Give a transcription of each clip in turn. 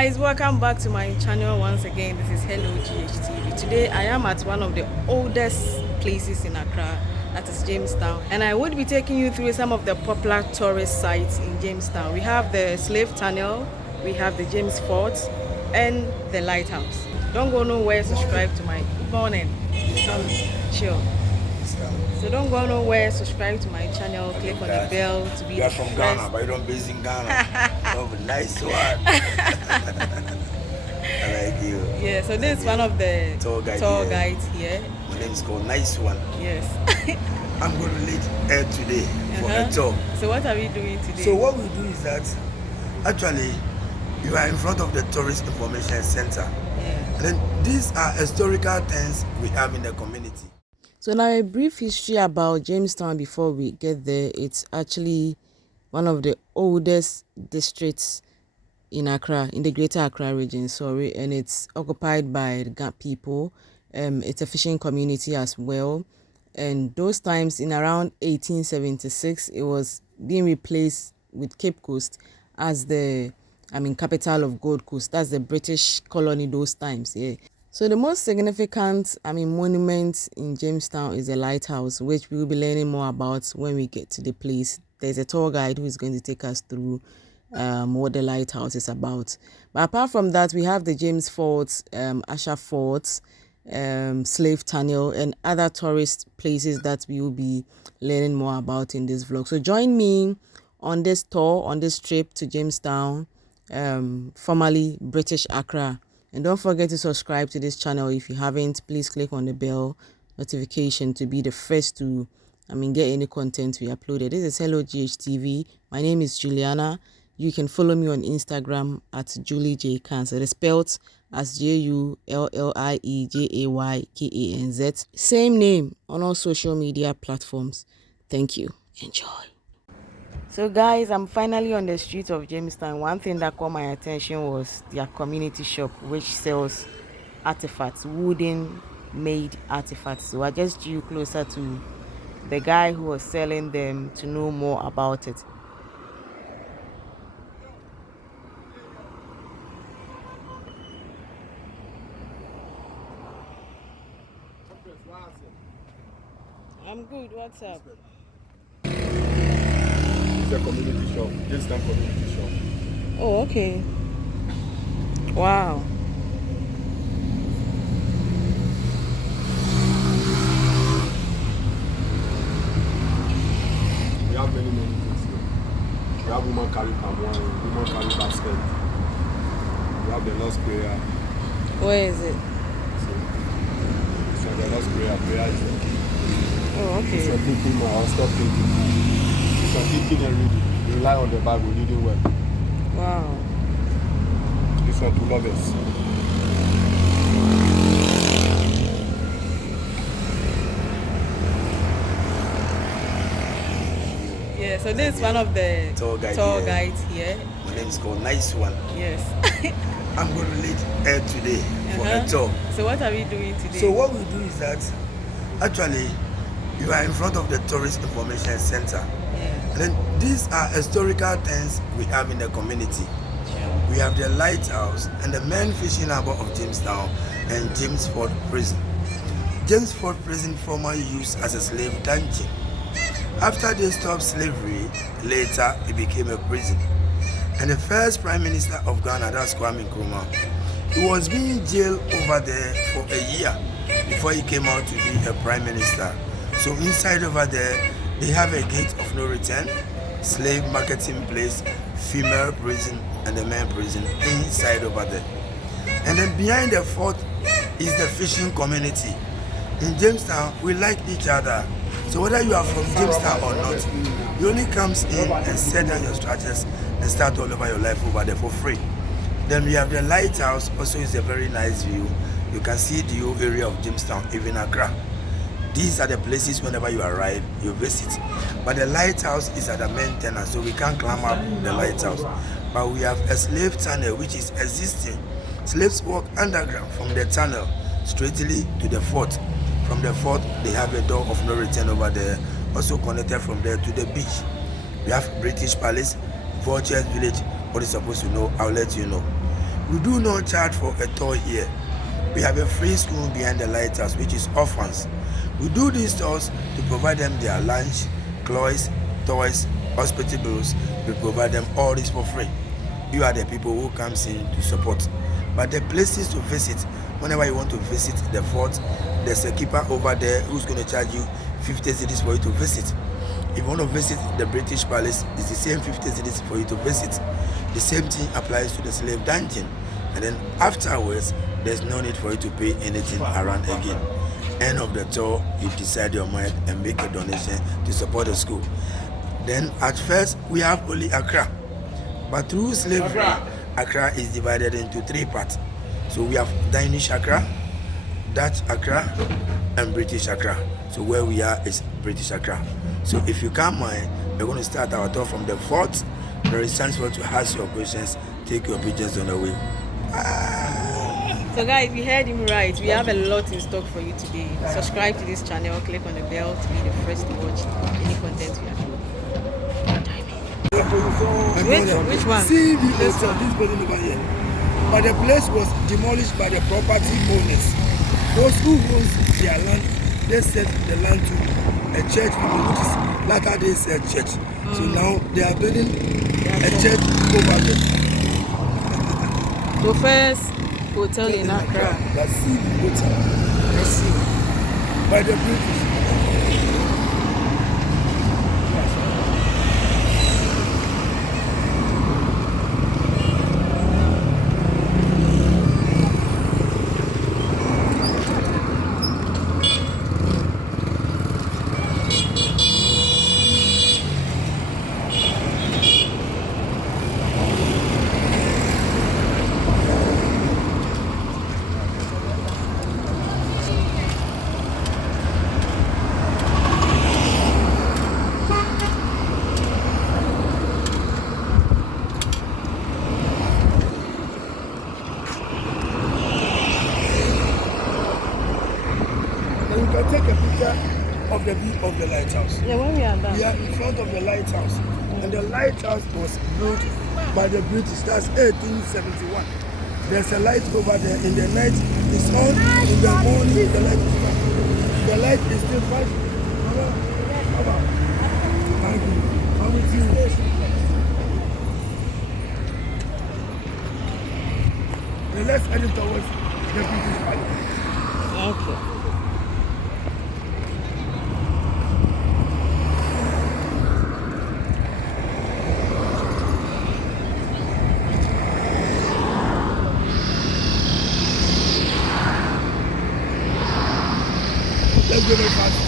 guys, welcome back to my channel once again. This is Hello GHTV. Today I am at one of the oldest places in Accra, that is Jamestown, and I would be taking you through some of the popular tourist sites in Jamestown. We have the Slave Tunnel, we have the James Fort, and the Lighthouse. Don't go nowhere, subscribe to my morning. Chill. So don't go nowhere, subscribe to my channel, click on the bell to be. You are from Ghana, but you don't base in Ghana. Oh, nice one. I like you. Yeah, so this is one of the tour guides here. My name is called Nice One. Yes. I'm going to lead her today for a tour. So what are we doing today? So what we do is that, actually, you are in front of the Tourist Information Center. Yeah. And then these are historical things we have in the community. So now a brief history about Jamestown before we get there. It's actually one of the oldest districts in Accra, in the Greater Accra region, and it's occupied by the Ga people. It's a fishing community as well. And those times in around 1876, it was being replaced with Cape Coast as the, capital of Gold Coast. That's the British colony those times, yeah. So the most significant, monument in Jamestown is the Lighthouse, which we will be learning more about when we get to the place. There's a tour guide who is going to take us through what the Lighthouse is about. But apart from that, we have the James Fort, Asher Fort, Slave Tunnel, and other tourist places that we will be learning more about in this vlog. So join me on this tour, on this trip to Jamestown, formerly British Accra. And don't forget to subscribe to this channel if you haven't. Please click on the bell notification to be the first to get any content we uploaded. This is Hello GHTV. My name is Juliana. You can follow me on Instagram at Jullie Jay-Kanz. It is spelled as JullieJaykanz. Same name on all social media platforms. Thank you. Enjoy. So guys, I'm finally on the streets of Jamestown. One thing that caught my attention was their community shop, which sells artifacts, wooden made artifacts. So I just drew closer to the guy who was selling them to know more about it. I'm good, what's up? The community shop, Jamestown community shop. Oh, okay. Wow. We have many things here. We have woman carry palm wine, woman carry basket. We have the Lord's Prayer. Where is it? So the Lord's Prayer is there. Oh, okay. So thinking now, I'll stop thinking. So thinking and reading. You rely on the Bible, reading well. Wow. This one to lovers. Yeah, so this is one of the tour guides here. My name is called Nice One. Yes. I'm going to lead her today for a tour. So what are we doing today? So what we do is that, actually, you are in front of the Tourist Information Center. Yeah. And then these are historical things we have in the community. Sure. We have the Lighthouse and the main fishing harbor of Jamestown and James Fort Prison. James Fort Prison formerly used as a slave dungeon. After they stopped slavery, later it became a prison. And the first Prime Minister of Ghana, that's Kwame Nkrumah, he was being jailed over there for a year before he came out to be a Prime Minister. So inside over there, they have a gate of no return, slave marketing place, female prison, and the male prison inside over there. And then behind the fort is the fishing community. In Jamestown, we like each other. So whether you are from Jamestown or not, you only comes in and set down your structures and start all over your life over there for free. Then we have the Lighthouse, also is a very nice view. You can see the whole area of Jamestown, even Accra. These are the places whenever you arrive, you visit. But the Lighthouse is at the maintenance, so we can't climb up the Lighthouse. But we have a slave tunnel which is existing. Slaves walk underground from the tunnel straightly to the fort. From the fort, they have a door of no return over there, also connected from there to the beach. We have British Palace, Vultures Village. What is supposed to know, I'll let you know. We do not charge for a tour here. We have a free school behind the Lighthouse, which is orphans. We do these tours to provide them their lunch, clothes, toys, hospital bills. We provide them all this for free. You are the people who comes in to support. But the places to visit, whenever you want to visit the fort, there's a keeper over there who's going to charge you 50 cedis for you to visit. If you want to visit the British Palace, it's the same 50 cedis for you to visit. The same thing applies to the slave dungeon. And then afterwards, there's no need for you to pay anything around again. End of the tour, you decide your mind and make a donation to support the school. Then at first, we have only Accra. But through slavery, Accra is divided into 3 parts. So we have Danish Accra, Dutch Accra, and British Accra. So where we are is British Accra. So if you can't mind, we're going to start our tour from the fort. There is chance for you to ask your questions, take your pictures on the way. So guys, you heard him right. We have a lot in stock for you today. Subscribe to this channel, click on the bell to be the first to watch any content we upload. Which one? See this building over here. But the place was demolished by the property owners. Those who owns their land, they set the land to a church, which is Latter-day Saint church. So now they are building a church over there. The first hotel in Accra. That's the hotel. I see. By the British. Take a picture of the view of the lighthouse. Yeah, when we are done. We are in front of the lighthouse. And the lighthouse was built by the British. That's 1871. There's a light over there. In the night, it's on. In the morning, the light is back. The light is still fighting. Thank you. I'm with you. Now let's head towards the British Palace. Okay. Let's go very fast.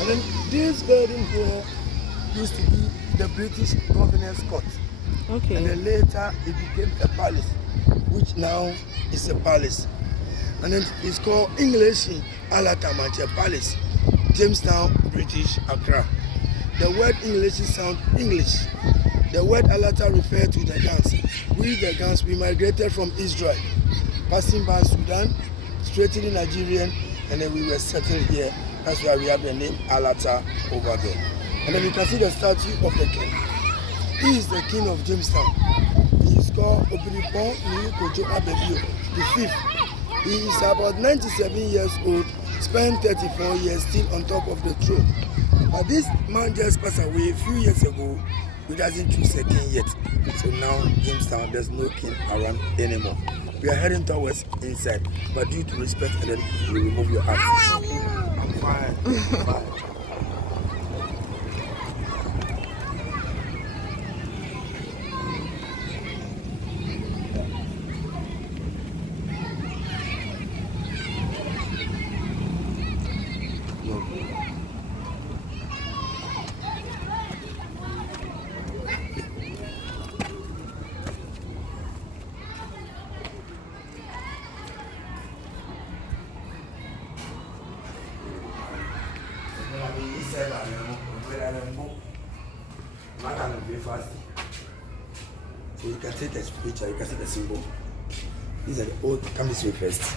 And then this building here used to be the British Governor's Court. Okay. And then later it became a palace, which now is a palace. And then it's called English Alatamanche Palace, Jamestown, British Accra. The word English sound English. The word Alata refers to the Gans. We the Gans, we migrated from Israel, passing by Sudan, straight to the Nigerian, and then we were settled here. That's why we have the name Alata over there. And then you can see the statue of the king. He is the king of Jamestown. He is called Obiripon Nikojo Abebio, the fifth. He is about 97 years old, spent 34 years still on top of the throne. But this man just passed away a few years ago. He doesn't choose a king yet. So now Jamestown, there's no king around anymore. We are heading towards inside, but due to respect, and then you remove your hat. I'm fine. I'm fine. So you can take the picture, you can see the symbol. These are the old, come this way first.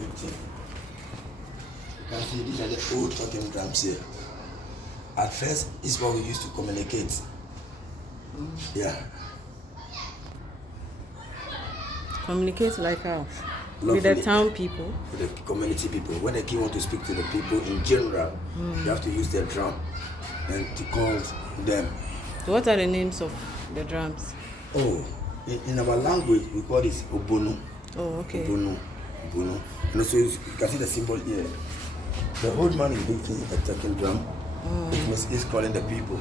You can see these are the old talking drums here. At first, this is what we used to communicate. Yeah. Communicate like how? With the town people? With the community people. When the king want to speak to the people in general, you have to use their drum and to call them. So what are the names of the drums? Oh, in our language, we call this Obono. Oh, okay. Obono. And also, you can see the symbol here. The old man is beating a talking drum. It means he's calling the people.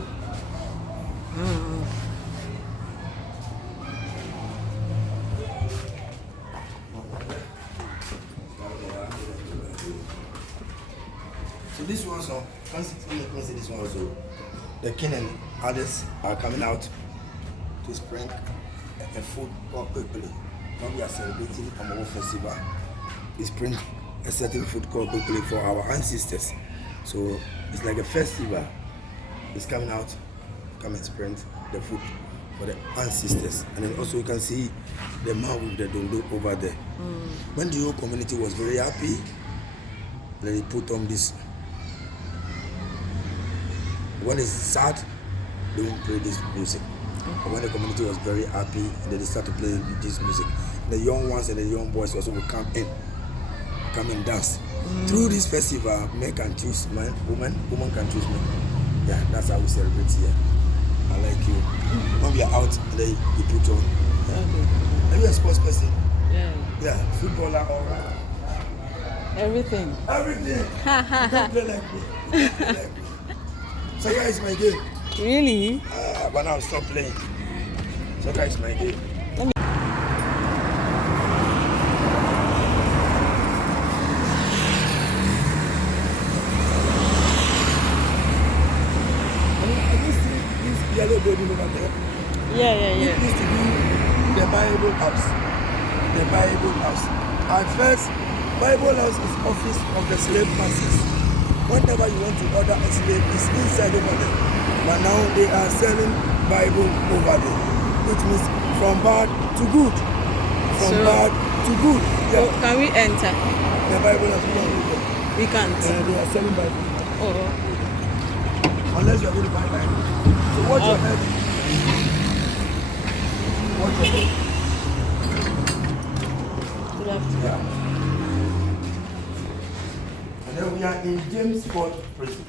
So this one also, let me see this one also. The king and others are coming out to spring a food quickly. Now we are celebrating our festival. We spring a certain food called quickly for our ancestors. So it's like a festival. It's coming out, come and spring the food for the ancestors. And then also you can see the man with the dondo over there. When the whole community was very happy, then they put on this. When it's sad, they won't play this music. But when the community was very happy, then they start to play this music. The young ones and the young boys also will come and dance. Through this festival, men can choose man, woman can choose man. Yeah, that's how we celebrate here. I like you. When we are out, then you put on. Are you a sports person? Yeah, footballer or Everything. Everything. Don't play like me. Soccer is my game. Really? But now stop playing. Soccer is my game. This yellow building over there. Yeah. It used to be the Bible house. The Bible house. At first, Bible house is office of the slave masters. Whenever you want to order a slave, it's inside over there. But now they are selling Bible over there. Which means from bad to good. From bad to good. Yeah. So can we enter? The Bible has been over. We can't. They are selling Bible. Oh. Unless you are going to buy Bible. So watch your head. Watch your head. Good afternoon. Yeah. And then we are in James Ford prison.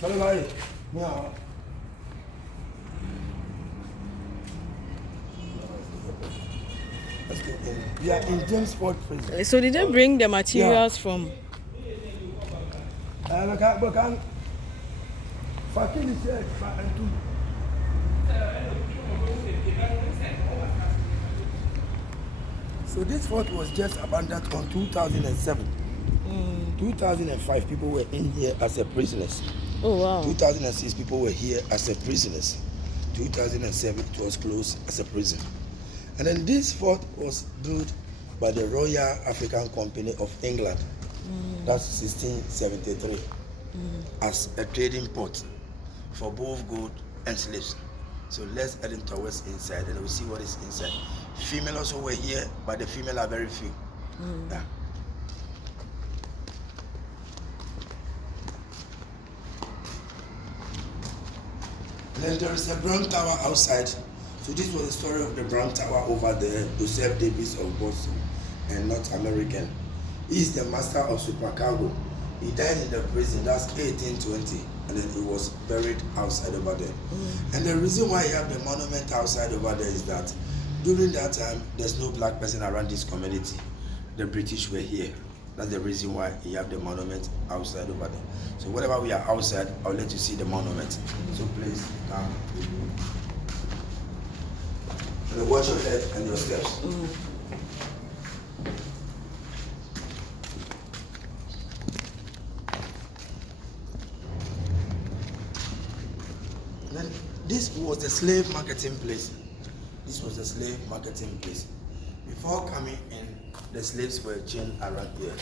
Tell me about it. Yeah. Let's go in. We are in James Ford prison. So did they bring the materials from? So this fort was just abandoned on 2007. 2005 people were in here as a prisoners. Oh wow. 2006 people were here as a prisoners. 2007 it was closed as a prison. And then this fort was built by the Royal African Company of England. That's 1673 as a trading port for both gold and slaves. So let's head towards inside and we'll see what is inside. Female also were here, but the female are very few. Yeah. Then there is a brown tower outside. So this was the story of the brown tower over there. Joseph Davis of Boston and North American. He is the master of supercargo. He died in the prison. That's 1820, and then he was buried outside over there. And the reason why he have the monument outside over there is that during that time there's no black person around this community. The British were here. That's the reason why he have the monument outside over there. So whenever we are outside, I'll let you see the monument. So please come. And watch your head and your steps. Then this was the slave marketing place. This was the slave marketing place. Before coming in, the slaves were chained around here.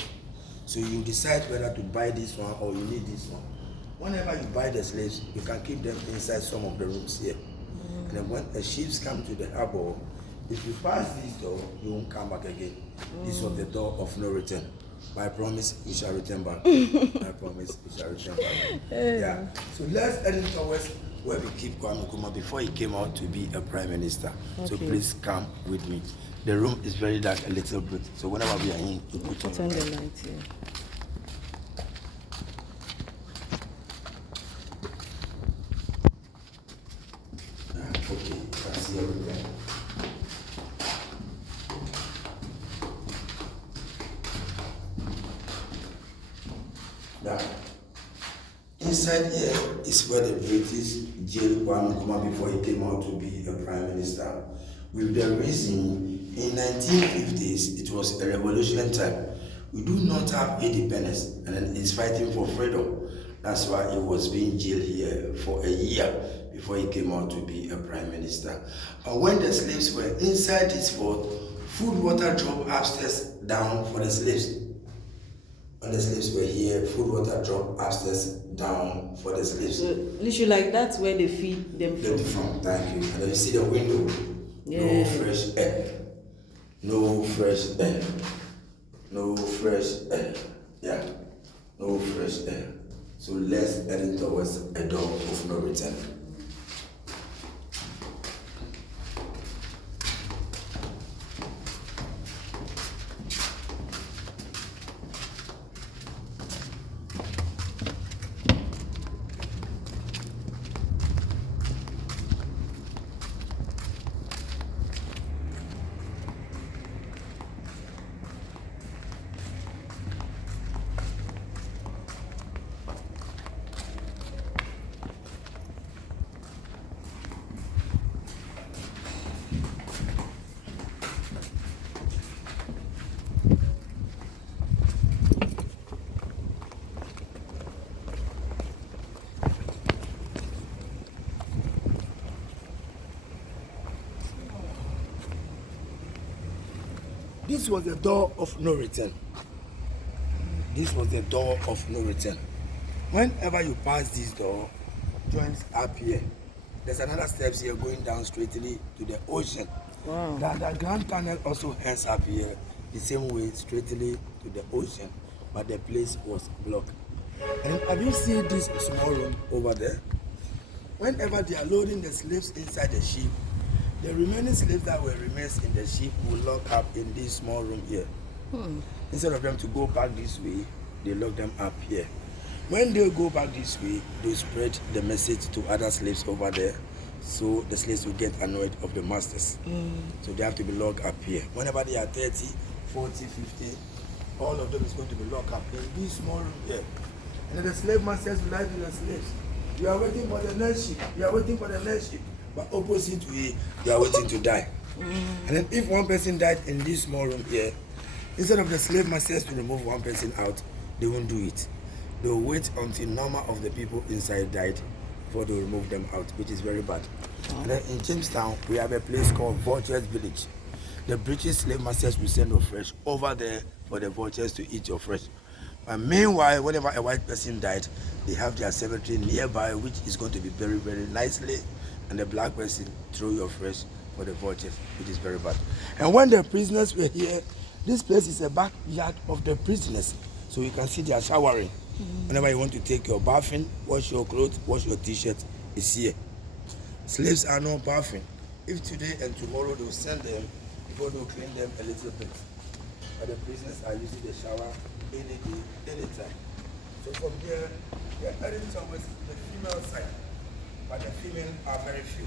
So you decide whether to buy this one or you need this one. Whenever you buy the slaves, you can keep them inside some of the rooms here. And then when the ships come to the harbor, if you pass this door, you won't come back again. This was the door of no return. I promise you shall return back. I promise you shall return back. Yeah. So let's head in towards where we keep Kwame Nkrumah before he came out to be a prime minister. Okay. So please come with me. The room is very dark a little bit. So whenever we are in, you put on the light here. Okay, I see everything. Now, inside here is where the British jailed Kwame Nkrumah before he came out to be a prime minister. With the reason, in 1950s, it was a revolution time. We do not have independence, and then he's fighting for freedom. That's why he was being jailed here for a year before he came out to be a prime minister. But when the slaves were inside this fort, food, water dropped upstairs down for the slaves. When the slaves were here, food, water dropped upstairs down for the slaves. So, literally, like that's where they feed them from. Thank you. And then you see the window. Yeah. No fresh air. No fresh air. No fresh air. Yeah. No fresh air. So let's head in towards a door of no return. This was the door of no return. This was the door of no return. Whenever you pass this door, joins up here. There's another steps here going down straightly to the ocean. Wow. The Grand Canal also ends up here the same way straightly to the ocean, but the place was blocked. And have you seen this small room over there? Whenever they are loading the slaves inside the ship, the remaining slaves that were remains in the ship will lock up in this small room here. Instead of them to go back this way, they lock them up here. When they go back this way, they spread the message to other slaves over there, so the slaves will get annoyed of the masters. So they have to be locked up here. Whenever they are 30, 40, 50, all of them is going to be locked up in this small room here. And then the slave masters will lie to the slaves. You are waiting for the next ship. You are waiting for the next ship. But opposite way, you are waiting to die. And then if one person died in this small room here, instead of the slave masters to remove one person out, they won't do it. They will wait until number of the people inside died before they remove them out, which is very bad. And then in Jamestown, we have a place called Vultures Village. The British slave masters will send your flesh over there for the vultures to eat your flesh. And meanwhile, whenever a white person died, they have their cemetery nearby, which is going to be very, very nicely. And the black person throw your flesh for the vultures, which is very bad. And when the prisoners were here, this place is a backyard of the prisoners. So you can see they are showering. Whenever you want to take your bathing, wash your clothes, wash your t-shirt, it's here. Slaves are not bathing. If today and tomorrow they'll send them, before they'll clean them a little bit. But the prisoners are using the shower any day, anytime. So from there, we are heading towards the female side, but the female are very few.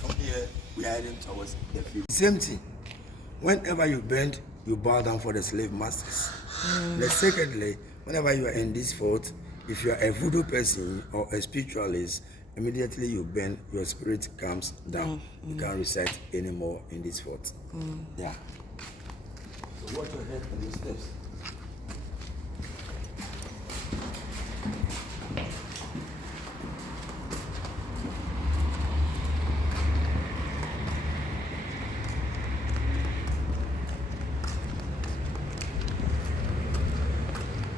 From here, we are heading towards the female. Same thing. Whenever you bend, you bow down for the slave masters. The secondly, whenever you are in this fort, if you are a voodoo person or a spiritualist, immediately you bend, your spirit comes down. You can't recite anymore in this fort. Yeah. So watch your head on the steps.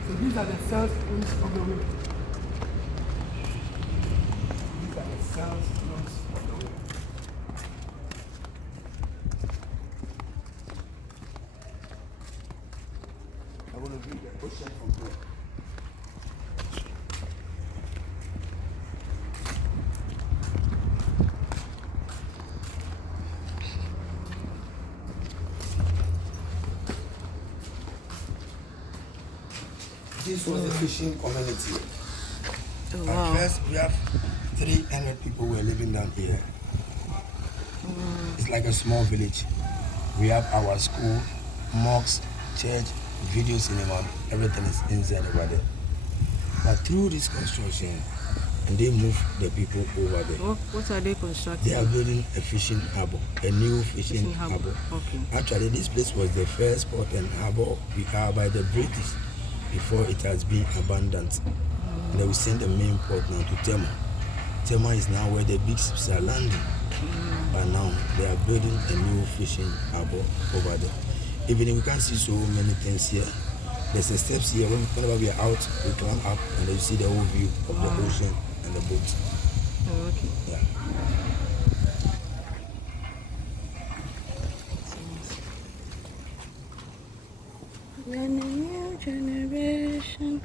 So these are the cells rooms of the women. These are the cells rooms of the women. I want to view the ocean from here. This was the fishing community. Oh, wow. At first, we have 300 people who are living down here. It's like a small village. We have our school, mosques, church, video cinema, everything is inside over there. But through this construction, and they move the people over there. What are they constructing? They are building a fishing harbor, a new fishing harbor. Okay. Actually, this place was the first port and harbor by the British before it has been abandoned. And they will send the main port now to Tema. Tema is now where the big ships are landing. But now they are building a new fishing harbor over there. Even if we can't see so many things here, there's a steps here. Whenever we are out, we climb up and then you see the whole view of the ocean and the boat. Oh, okay. Yeah. We're in a new generation.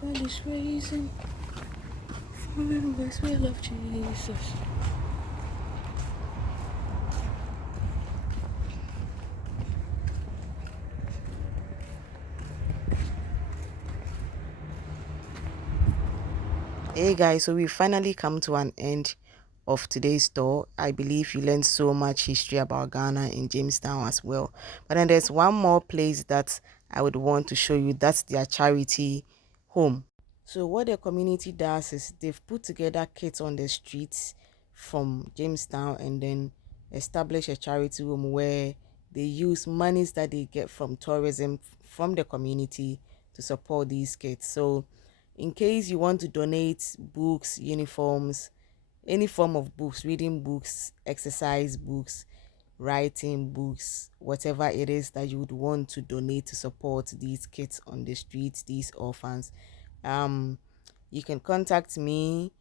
God is raising foreign boys. We love Jesus. Hey guys, so we finally come to an end of today's tour. I believe you learned so much history about Ghana in Jamestown as well. But then there's one more place that I would want to show you. That's their charity home. So what the community does is they've put together kids on the streets from Jamestown and then establish a charity home where they use monies that they get from tourism from the community to support these kids. So in case you want to donate books, uniforms, any form of books, reading books, exercise books, writing books, whatever it is that you would want to donate to support these kids on the streets, these orphans, you can contact me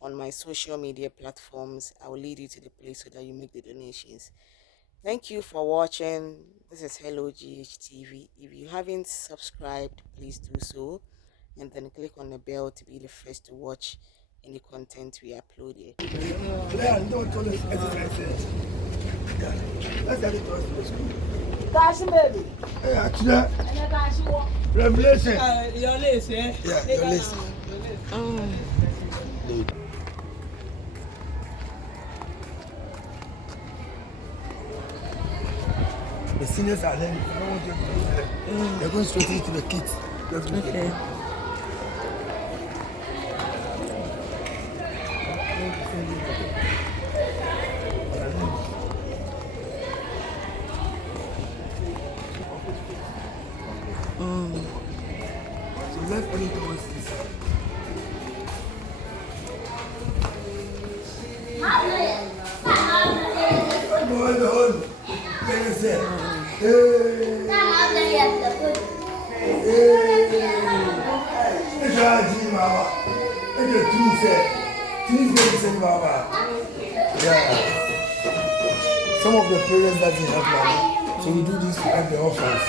on my social media platforms. I will lead you to the place so that you make the donations. Thank you for watching. This is Hello GHTV. If you haven't subscribed, please do so, and then click on the bell to be the first to watch any content we upload here. Baby. Revelation. Your lace, yeah? Yeah, your lace. The seniors are learning. I don't want them to go there. They're going straight into the kids. Okay. So let's only towards this. Hold. Can you say? Some of the parents doesn't have money, so we do this to help the orphans.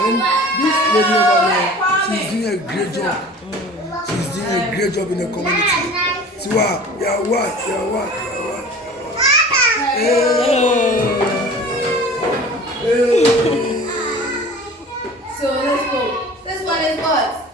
And this lady over there, she's doing a great job. She's doing a great job in the community. So you're what? So let's go. This one is what?